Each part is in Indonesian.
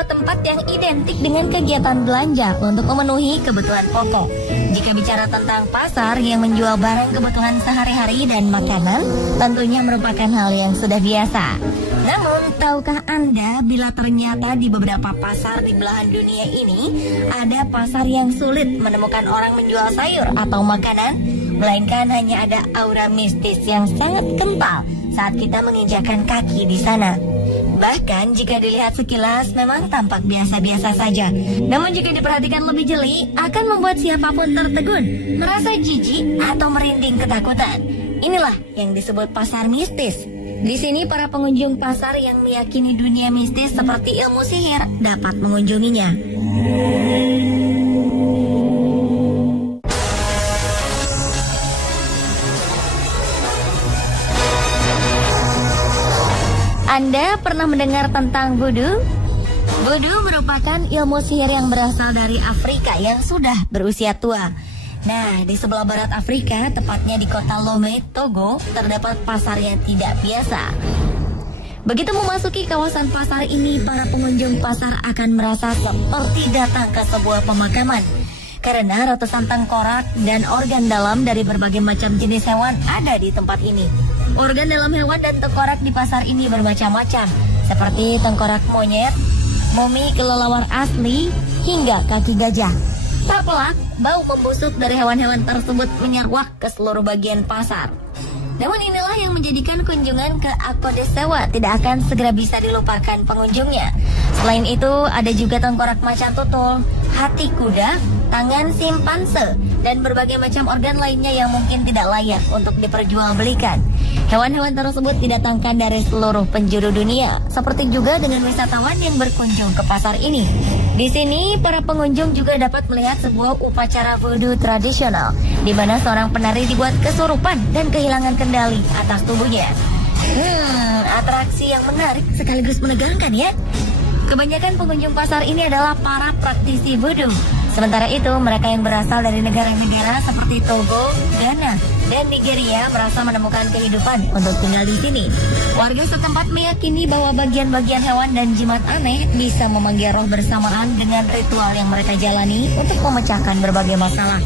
sebuah tempat yang identik dengan kegiatan belanja untuk memenuhi kebutuhan pokok. Jika bicara tentang pasar yang menjual barang kebutuhan sehari-hari dan makanan, tentunya merupakan hal yang sudah biasa. Namun, tahukah Anda bila ternyata di beberapa pasar di belahan dunia ini ada pasar yang sulit menemukan orang menjual sayur atau makanan, melainkan hanya ada aura mistis yang sangat kental saat kita menginjakan kaki di sana. Bahkan jika dilihat sekilas memang tampak biasa-biasa saja. Namun jika diperhatikan lebih jeli, akan membuat siapapun tertegun, merasa jijik atau merinding ketakutan. Inilah yang disebut pasar mistis. Di sini para pengunjung pasar yang meyakini dunia mistis seperti ilmu sihir dapat mengunjunginya. Anda pernah mendengar tentang voodoo? Voodoo merupakan ilmu sihir yang berasal dari Afrika yang sudah berusia tua. Nah, di sebelah barat Afrika, tepatnya di kota Lomé, Togo, terdapat pasar yang tidak biasa. Begitu memasuki kawasan pasar ini, para pengunjung pasar akan merasa seperti datang ke sebuah pemakaman. Karena ratusan tengkorak dan organ dalam dari berbagai macam jenis hewan ada di tempat ini. Organ dalam hewan dan tengkorak di pasar ini bermacam-macam, seperti tengkorak monyet, mumi kelelawar asli, hingga kaki gajah. Tak pelak, bau membusuk dari hewan-hewan tersebut menyeruak ke seluruh bagian pasar. Namun inilah yang menjadikan kunjungan ke Akodesewa tidak akan segera bisa dilupakan pengunjungnya. Selain itu, ada juga tengkorak macan tutul, hati kuda, tangan simpanse, dan berbagai macam organ lainnya yang mungkin tidak layak untuk diperjualbelikan. Hewan-hewan tersebut didatangkan dari seluruh penjuru dunia, seperti juga dengan wisatawan yang berkunjung ke pasar ini. Di sini, para pengunjung juga dapat melihat sebuah upacara voodoo tradisional, di mana seorang penari dibuat kesurupan dan kehilangan kendali atas tubuhnya. Atraksi yang menarik sekaligus menegangkan ya. Kebanyakan pengunjung pasar ini adalah para praktisi voodoo. Sementara itu, mereka yang berasal dari negara-negara seperti Togo, Ghana, dan Nigeria merasa menemukan kehidupan untuk tinggal di sini. Warga setempat meyakini bahwa bagian-bagian hewan dan jimat aneh bisa memanggil roh bersamaan dengan ritual yang mereka jalani untuk memecahkan berbagai masalah.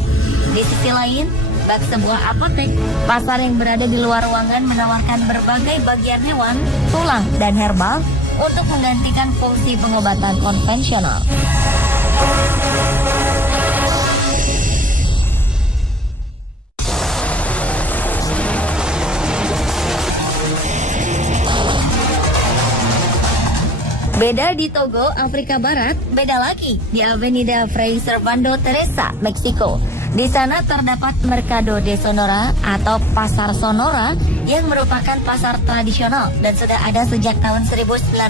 Di sisi lain, bak sebuah apotek, pasar yang berada di luar ruangan menawarkan berbagai bagian hewan, tulang, dan herbal untuk menggantikan fungsi pengobatan konvensional. Beda di Togo, Afrika Barat, beda lagi di Avenida Fray Servando Teresa, Meksiko. Di sana terdapat Mercado de Sonora atau Pasar Sonora yang merupakan pasar tradisional dan sudah ada sejak tahun 1950.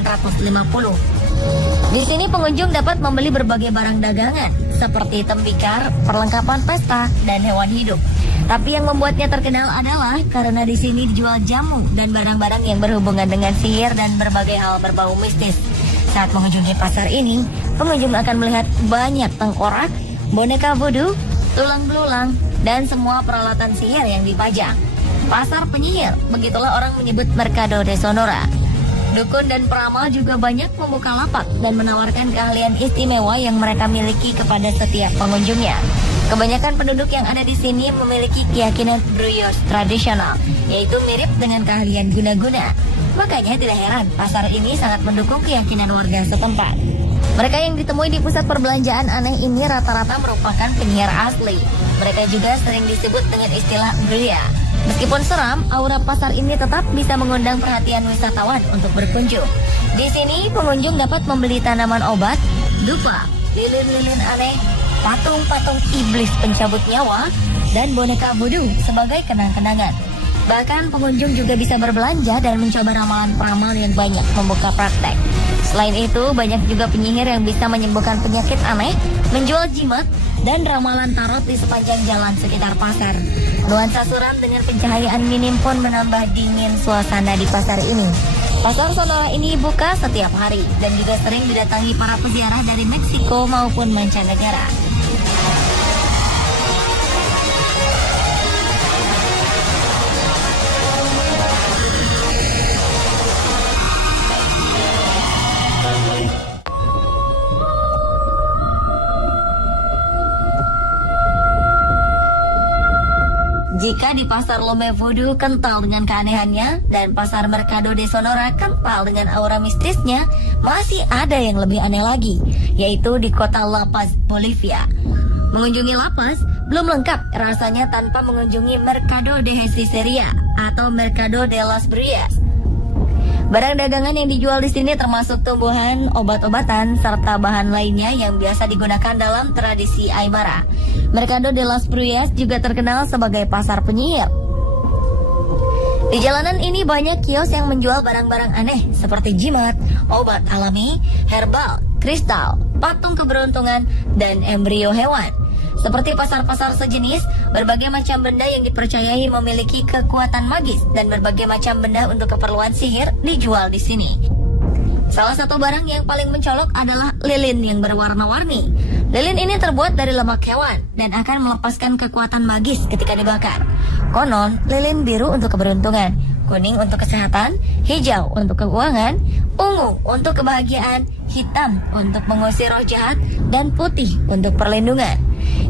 Di sini pengunjung dapat membeli berbagai barang dagangan seperti tembikar, perlengkapan pesta, dan hewan hidup. Tapi yang membuatnya terkenal adalah karena di sini dijual jamu dan barang-barang yang berhubungan dengan sihir dan berbagai hal berbau mistis. Saat mengunjungi pasar ini, pengunjung akan melihat banyak tengkorak, boneka voodoo, tulang belulang, dan semua peralatan sihir yang dipajang. Pasar penyihir, begitulah orang menyebut Mercado de Sonora. Dukun dan peramal juga banyak membuka lapak dan menawarkan keahlian istimewa yang mereka miliki kepada setiap pengunjungnya. Kebanyakan penduduk yang ada di sini memiliki keyakinan bruyos tradisional, yaitu mirip dengan keahlian guna-guna. Makanya tidak heran pasar ini sangat mendukung keyakinan warga setempat. Mereka yang ditemui di pusat perbelanjaan aneh ini rata-rata merupakan penyihir asli. Mereka juga sering disebut dengan istilah Bria. Meskipun seram, aura pasar ini tetap bisa mengundang perhatian wisatawan untuk berkunjung. Di sini pengunjung dapat membeli tanaman obat, dupa, lilin-lilin aneh, patung-patung iblis pencabut nyawa, dan boneka voodoo sebagai kenang-kenangan. Bahkan pengunjung juga bisa berbelanja dan mencoba ramalan peramal yang banyak membuka praktek. Selain itu, banyak juga penyihir yang bisa menyembuhkan penyakit aneh, menjual jimat, dan ramalan tarot di sepanjang jalan sekitar pasar. Nuansa suram dengan pencahayaan minim pun menambah dingin suasana di pasar ini. Pasar Sonora ini buka setiap hari dan juga sering didatangi para peziarah dari Meksiko maupun mancanegara. Jika di pasar Lome Voodoo kental dengan keanehannya dan pasar Mercado de Sonora kental dengan aura mistisnya, masih ada yang lebih aneh lagi, yaitu di kota La Paz, Bolivia. Mengunjungi La Paz belum lengkap rasanya tanpa mengunjungi Mercado de Hechicería atau Mercado de las Brujas. Barang dagangan yang dijual di sini termasuk tumbuhan, obat-obatan, serta bahan lainnya yang biasa digunakan dalam tradisi Aymara. Mercado de las Brujas juga terkenal sebagai pasar penyihir. Di jalanan ini banyak kios yang menjual barang-barang aneh seperti jimat, obat alami, herbal, kristal, patung keberuntungan, dan embrio hewan. Seperti pasar-pasar sejenis, berbagai macam benda yang dipercayai memiliki kekuatan magis dan berbagai macam benda untuk keperluan sihir dijual di sini. Salah satu barang yang paling mencolok adalah lilin yang berwarna-warni. Lilin ini terbuat dari lemak hewan dan akan melepaskan kekuatan magis ketika dibakar. Konon, lilin biru untuk keberuntungan, kuning untuk kesehatan, hijau untuk keuangan, ungu untuk kebahagiaan, hitam untuk mengusir roh jahat, dan putih untuk perlindungan.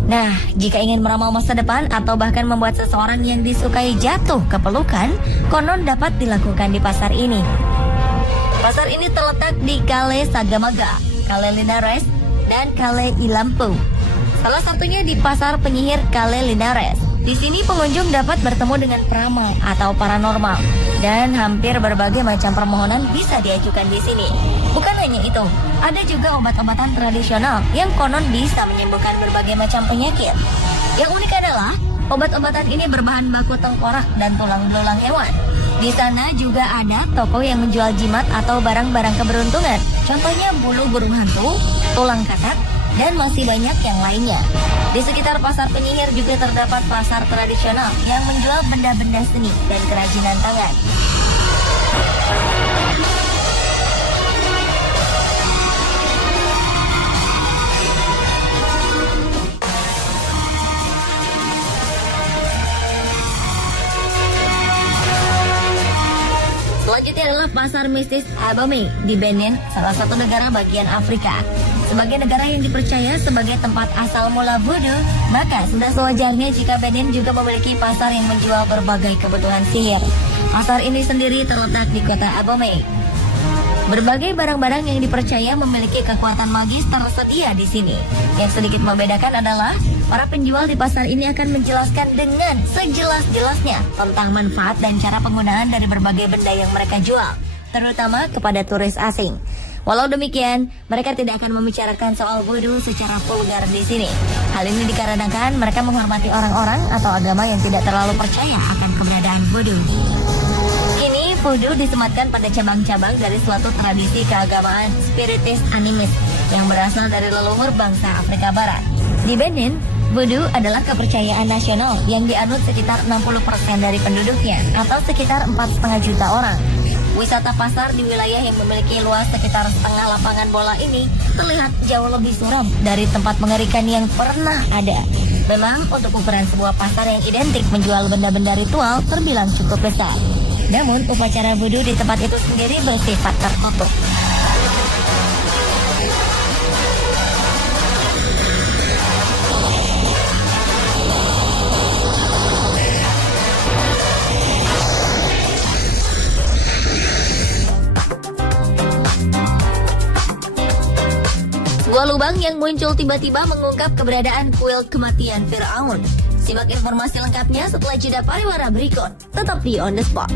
Nah, jika ingin meramal masa depan atau bahkan membuat seseorang yang disukai jatuh ke pelukan, konon dapat dilakukan di pasar ini. Pasar ini terletak di Calle Sagamaga, Calle Linares, dan Calle Ilampu. Salah satunya di pasar penyihir Calle Linares. Di sini pengunjung dapat bertemu dengan peramal atau paranormal, dan hampir berbagai macam permohonan bisa diajukan di sini. Bukan hanya itu, ada juga obat-obatan tradisional yang konon bisa menyembuhkan berbagai macam penyakit. Yang unik adalah obat-obatan ini berbahan baku tengkorak dan tulang belulang hewan. Di sana juga ada toko yang menjual jimat atau barang-barang keberuntungan. Contohnya bulu burung hantu, tulang katak, dan masih banyak yang lainnya. Di sekitar pasar penyihir juga terdapat pasar tradisional yang menjual benda-benda seni dan kerajinan tangan. Selanjutnya adalah pasar mistis Abomey di Benin, salah satu negara bagian Afrika. Sebagai negara yang dipercaya sebagai tempat asal mula voodoo, maka sudah sewajarnya jika Benin juga memiliki pasar yang menjual berbagai kebutuhan sihir. Pasar ini sendiri terletak di kota Abomey. Berbagai barang-barang yang dipercaya memiliki kekuatan magis tersedia di sini. Yang sedikit membedakan adalah para penjual di pasar ini akan menjelaskan dengan sejelas-jelasnya tentang manfaat dan cara penggunaan dari berbagai benda yang mereka jual, terutama kepada turis asing. Walau demikian, mereka tidak akan membicarakan soal voodoo secara vulgar di sini. Hal ini dikarenakan mereka menghormati orang-orang atau agama yang tidak terlalu percaya akan keberadaan voodoo. Kini, voodoo disematkan pada cabang-cabang dari suatu tradisi keagamaan spiritis animis yang berasal dari leluhur bangsa Afrika Barat. Di Benin, voodoo adalah kepercayaan nasional yang dianut sekitar 60% dari penduduknya, atau sekitar 4,5 juta orang. Wisata pasar di wilayah yang memiliki luas sekitar setengah lapangan bola ini terlihat jauh lebih suram dari tempat mengerikan yang pernah ada. Memang untuk ukuran sebuah pasar yang identik menjual benda-benda ritual terbilang cukup besar. Namun upacara voodoo di tempat itu sendiri bersifat tertutup. Sebuah lubang yang muncul tiba-tiba mengungkap keberadaan kuil kematian Firaun. Simak informasi lengkapnya setelah jeda pariwara berikut. Tetap di On The Spot.